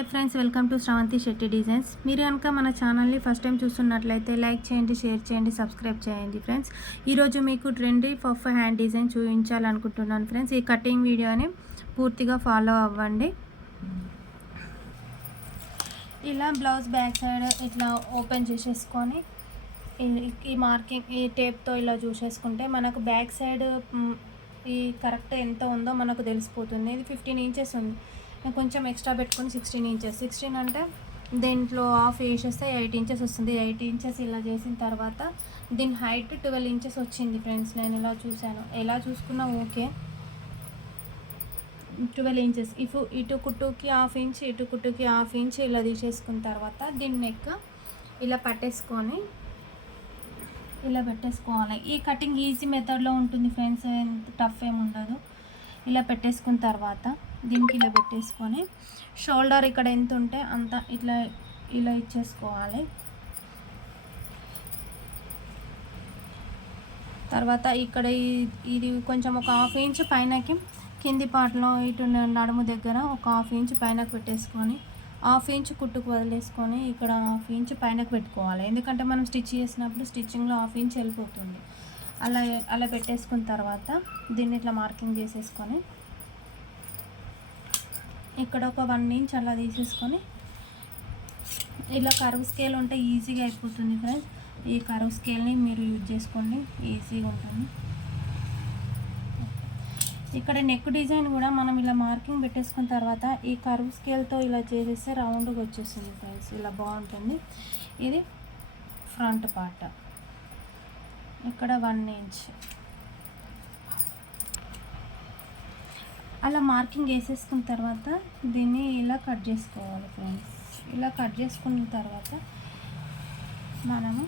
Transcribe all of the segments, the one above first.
Hi friends, welcome to Sravanthi Shetty designs. మీరు కనుక మన ఛానల్ని ఫస్ట్ టైం చూస్తున్నట్లయితే లైక్ చేయండి, షేర్ చేయండి, సబ్స్క్రైబ్ చేయండి ఫ్రెండ్స్. ఈరోజు మీకు ట్రెండీ పఫ్ హ్యాండ్ డిజైన్ చూపించాలనుకుంటున్నాను ఫ్రెండ్స్. ఈ కటింగ్ వీడియోని పూర్తిగా ఫాలో అవ్వండి. ఇలా బ్లౌజ్ బ్యాక్ సైడ్ ఇట్లా ఓపెన్ చేసేసుకొని ఈ మార్కింగ్ ఈ టేప్తో ఇలా చూసేసుకుంటే మనకు బ్యాక్ సైడ్ ఈ కరెక్ట్ ఎంత ఉందో మనకు తెలిసిపోతుంది. ఇది 15 ఇంచెస్ ఉంది. నేను కొంచెం ఎక్స్ట్రా పెట్టుకొని 16 ఇంచెస్. 16 అంటే దీంట్లో హాఫ్ వేసేస్తే 8 ఇంచెస్ వస్తుంది. 8 ఇంచెస్ ఇలా చేసిన తర్వాత దీని హైట్ 12 ఇంచెస్ వచ్చింది ఫ్రెండ్స్. నేను ఇలా చూశాను, ఎలా చూసుకున్నా ఓకే. 12 ఇంచెస్ ఇటు కుట్టుకి హాఫ్ ఇంచ్, ఇటు కుట్టుకి హాఫ్ ఇంచ్ ఇలా తీసేసుకున్న తర్వాత దీని నెక్ ఇలా పట్టేసుకొని ఇలా పెట్టేసుకోవాలి. ఈ కటింగ్ ఈజీ మెథడ్లో ఉంటుంది ఫ్రెండ్స్, ఎంత టఫ్ ఏమి ఉండదు. ఇలా పెట్టేసుకున్న తర్వాత దీనికి ఇలా పెట్టేసుకొని షోల్డర్ ఇక్కడ ఎంత ఉంటే అంత ఇట్లా ఇలా ఇచ్చేసుకోవాలి. తర్వాత ఇక్కడ ఇది కొంచెం ఒక హాఫ్ ఇంచ్ పైనకి కింది పార్ట్లో ఇటు నడుము దగ్గర ఒక హాఫ్ ఇంచ్ పైనకి పెట్టేసుకొని హాఫ్ ఇంచ్ కుట్టుకు వదిలేసుకొని ఇక్కడ హాఫ్ ఇంచ్ పైనకు పెట్టుకోవాలి. ఎందుకంటే మనం స్టిచ్ చేసినప్పుడు స్టిచ్చింగ్లో హాఫ్ ఇంచ్ వెళ్ళిపోతుంది. అలా పెట్టేసుకున్న తర్వాత దీన్ని ఇట్లా మార్కింగ్ చేసేసుకొని ఇక్కడ ఒక 1 ఇంచ్ అలా తీసేసుకొని ఇలా కర్వ్ స్కేల్ ఉంటే ఈజీగా అయిపోతుంది ఫ్రెండ్స్. ఈ కర్వ్ స్కేల్ని మీరు యూజ్ చేసుకోండి, ఈజీగా ఉంటుంది. ఇక్కడ నెక్ డిజైన్ కూడా మనం ఇలా మార్కింగ్ పెట్టేసుకున్న తర్వాత ఈ కర్వ్ స్కేల్తో ఇలా చేసేస్తే రౌండ్గా వచ్చేస్తుంది ఫ్రెండ్స్. ఇలా బాగుంటుంది. ఇది ఫ్రంట్ పార్ట్, ఇక్కడ 1 ఇంచ్ అలా మార్కింగ్ వేసేసుకున్న తర్వాత దీన్ని ఇలా కట్ చేసుకోవాలి ఫ్రెండ్స్. ఇలా కట్ చేసుకున్న తర్వాత మనము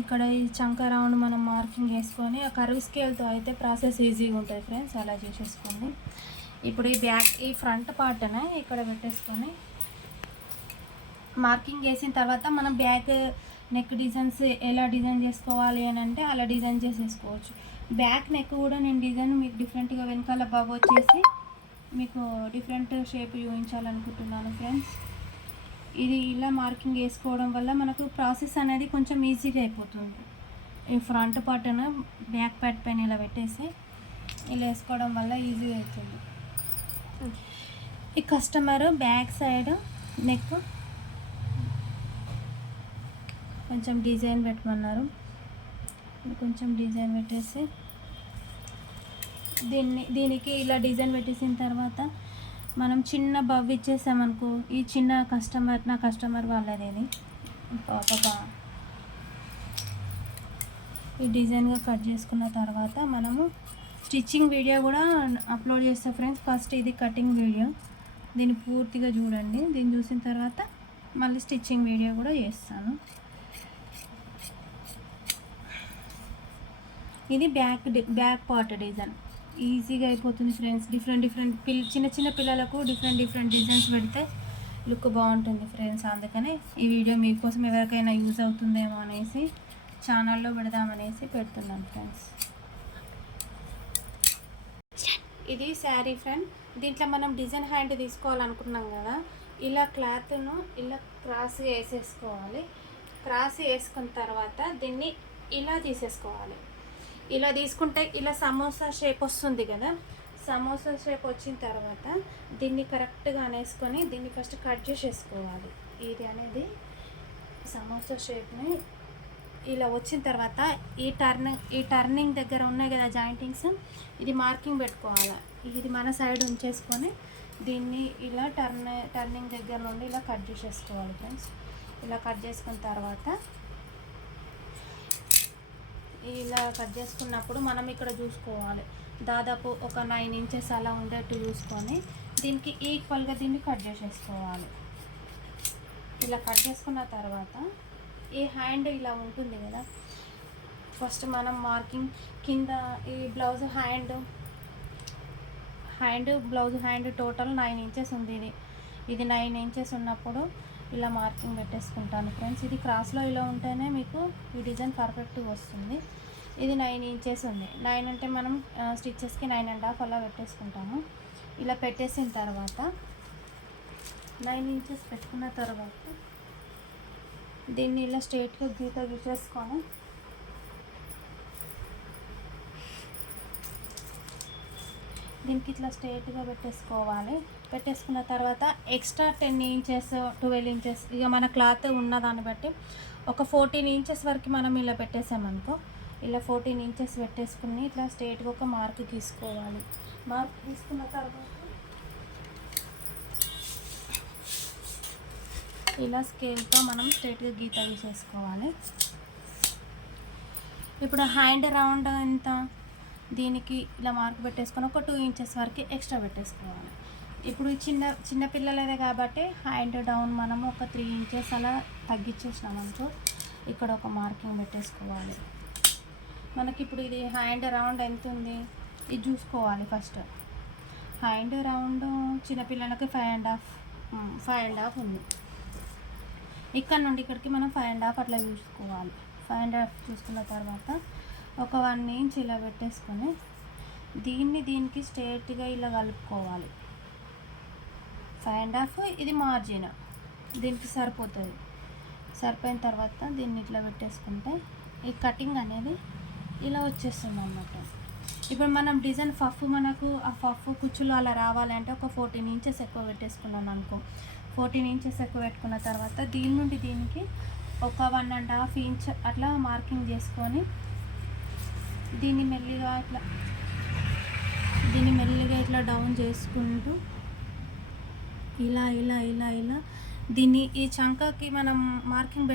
ఇక్కడ ఈ చంక రౌండ్ మనం మార్కింగ్ వేసుకొని ఆ కర్వ్ స్కేల్తో అయితే ప్రాసెస్ ఈజీగా ఉంటుంది ఫ్రెండ్స్. అలా చేసేసుకోండి. ఇప్పుడు ఈ ఫ్రంట్ పార్ట్ని ఇక్కడ పెట్టేసుకొని మార్కింగ్ వేసిన తర్వాత మనం బ్యాక్ నెక్ డిజైన్స్ ఎలా డిజైన్ చేసుకోవాలి అని అంటే అలా డిజైన్ చేసేసుకోవచ్చు. బ్యాక్ నెక్ కూడా నేను డిజైన్ మీకు డిఫరెంట్గా వెనకాల బాబు వచ్చేసి మీకు డిఫరెంట్ షేప్ చూపించాలనుకుంటున్నాను ఫ్రెండ్స్. ఇది ఇలా మార్కింగ్ వేసుకోవడం వల్ల మనకు ప్రాసెస్ అనేది కొంచెం ఈజీగా అయిపోతుంది. ఈ ఫ్రంట్ పార్ట్ను బ్యాక్ పార్ట్ పైన ఇలా పెట్టేసి ఇలా వేసుకోవడం వల్ల ఈజీగా అవుతుంది. ఈ కస్టమర్ బ్యాక్ సైడ్ నెక్ కొంచెం డిజైన్ పెట్టమన్నారు. కొంచెం డిజైన్ పెట్టేసి దీనికి ఇలా డిజైన్ పెట్టేసిన తర్వాత మనం చిన్న బవ్ ఇచ్చేసామనుకో, ఈ చిన్న నా కస్టమర్ వాళ్ళది పాప ఈ డిజైన్గా కట్ చేసుకున్న తర్వాత మనము స్టిచ్చింగ్ వీడియో కూడా అప్లోడ్ చేస్తాం ఫ్రెండ్స్. ఫస్ట్ ఇది కటింగ్ వీడియో, దీన్ని పూర్తిగా చూడండి. దీన్ని చూసిన తర్వాత మళ్ళీ స్టిచ్చింగ్ వీడియో కూడా చేస్తాను. ఇది బ్యాక్ పార్ట్ డిజైన్ ఈజీగా అయిపోతుంది ఫ్రెండ్స్. డిఫరెంట్ చిన్న పిల్లలకు డిఫరెంట్ డిజైన్స్ పెడితే లుక్ బాగుంటుంది ఫ్రెండ్స్. అందుకని ఈ వీడియో మీకోసం ఎవరికైనా యూజ్ అవుతుందేమో అనేసి ఛానల్లో పెడదామనేసి పెడుతున్నాను ఫ్రెండ్స్. ఇది శారీ ఫ్రెండ్. దీంట్లో మనం డిజైన్ హ్యాండ్ తీసుకోవాలనుకున్నాం కదా, ఇలా క్లాత్ను ఇలా క్రాస్గా వేసేసుకోవాలి. క్రాస్ వేసుకున్న తర్వాత దీన్ని ఇలా తీసేసుకోవాలి. ఇలా తీసుకుంటే ఇలా సమోసా షేప్ వస్తుంది కదా. సమోసా షేప్ వచ్చిన తర్వాత దీన్ని కరెక్ట్గా అనేసుకొని దీన్ని ఫస్ట్ కట్ చేసేసుకోవాలి. ఇది అనేది సమోసా షేప్ని ఇలా వచ్చిన తర్వాత ఈ టర్నింగ్ దగ్గర ఉన్నాయి కదా జాయింటింగ్స్, ఇది మార్కింగ్ పెట్టుకోవాలి. ఇది మన సైడ్ ఉంచేసుకొని దీన్ని ఇలా టర్నింగ్ దగ్గర నుండి ఇలా కట్ చేసేసుకోవాలి ఫ్రెండ్స్. ఇలా కట్ చేసుకున్న తర్వాత ఇలా కట్ చేసుకున్నప్పుడు మనం ఇక్కడ చూసుకోవాలి, దాదాపు ఒక 9 ఇంచెస్ అలా ఉండేట్టు చూసుకొని దీనికి ఈక్వల్గా దీన్ని కట్ చేసేసుకోవాలి. ఇలా కట్ చేసుకున్న తర్వాత ఈ హ్యాండ్ ఇలా ఉంటుంది కదా, ఫస్ట్ మనం మార్కింగ్ కింద ఈ బ్లౌజ్ హ్యాండ్ టోటల్ 9 ఇంచెస్ ఉంది. ఇది 9 ఇంచెస్ ఉన్నప్పుడు ఇలా మార్కింగ్ పెట్టేసుకుంటాను ఫ్రెండ్స్. ఇది క్రాస్లో ఇలా ఉంటేనే మీకు ఈ డిజైన్ పర్ఫెక్ట్గా వస్తుంది. ఇది 9 ఇంచెస్ ఉంది. 9 అంటే మనం స్టిచ్చెస్కి 9.5 అలా పెట్టేసుకుంటాము. ఇలా పెట్టేసిన తర్వాత 9 ఇంచెస్ పెట్టుకున్న తర్వాత దీన్ని ఇలా స్ట్రైట్గా గీత గీసేసుకొని దీనికి ఇట్లా స్ట్రైట్గా పెట్టేసుకోవాలి. పెట్టేసుకున్న తర్వాత ఎక్స్ట్రా 10 ఇంచెస్ 12 ఇంచెస్ ఇక మన క్లాత్ ఉన్న దాన్ని బట్టి ఒక 14 ఇంచెస్ వరకు మనం ఇలా పెట్టేసామనుకో, ఇలా 14 ఇంచెస్ పెట్టేసుకుని ఇట్లా స్ట్రైట్గా ఒక మార్క్ గీసుకోవాలి. మార్క్ తీసుకున్న తర్వాత ఇలా స్కేల్తో మనం స్ట్రైట్గా గీత గీసేసుకోవాలి. ఇప్పుడు హ్యాండ్ రౌండ్ ఎంత, దీనికి ఇలా మార్క్ పెట్టేసుకొని ఒక 2 ఇంచెస్ వరకు ఎక్స్ట్రా పెట్టేసుకోవాలి. ఇప్పుడు చిన్న పిల్లలదే కాబట్టి హ్యాండ్ డౌన్ మనము ఒక 3 ఇంచెస్ అలా తగ్గించేసినామనుకో, ఇక్కడ ఒక మార్కింగ్ పెట్టేసుకోవాలి. మనకి ఇప్పుడు ఇది హ్యాండ్ రౌండ్ ఎంత ఉంది ఇది చూసుకోవాలి. ఫస్ట్ హ్యాండ్ రౌండ్ చిన్నపిల్లలకి 5.5 ఉంది. ఇక్కడ నుండి ఇక్కడికి మనం 5.5 అట్లా చూసుకోవాలి. 5.5 చూసుకున్న తర్వాత ఒక 1 ఇంచ్ ఇలా పెట్టేసుకొని దీనికి స్ట్రైట్గా ఇలా కలుపుకోవాలి. 5.5 ఇది మార్జిన్, దీనికి సరిపోతుంది. సరిపోయిన తర్వాత దీన్ని ఇట్లా పెట్టేసుకుంటే ఈ కటింగ్ అనేది ఇలా వచ్చేస్తుంది అన్నమాట. ఇప్పుడు మనం డిజైన్ మనకు ఆ కుచ్చులు అలా రావాలంటే ఒక 14 ఇంచెస్ ఎక్కువ పెట్టేసుకున్నాను అనుకో. 14 ఇంచెస్ ఎక్కువ పెట్టుకున్న తర్వాత దీని నుండి దీనికి ఒక 1.5 ఇంచ్ అట్లా మార్కింగ్ చేసుకొని దీన్ని మెల్లిగా ఇట్లా డౌన్ చేసుకుంటూ ఇలా దీన్ని ఈ చంకకి మనం మార్కింగ్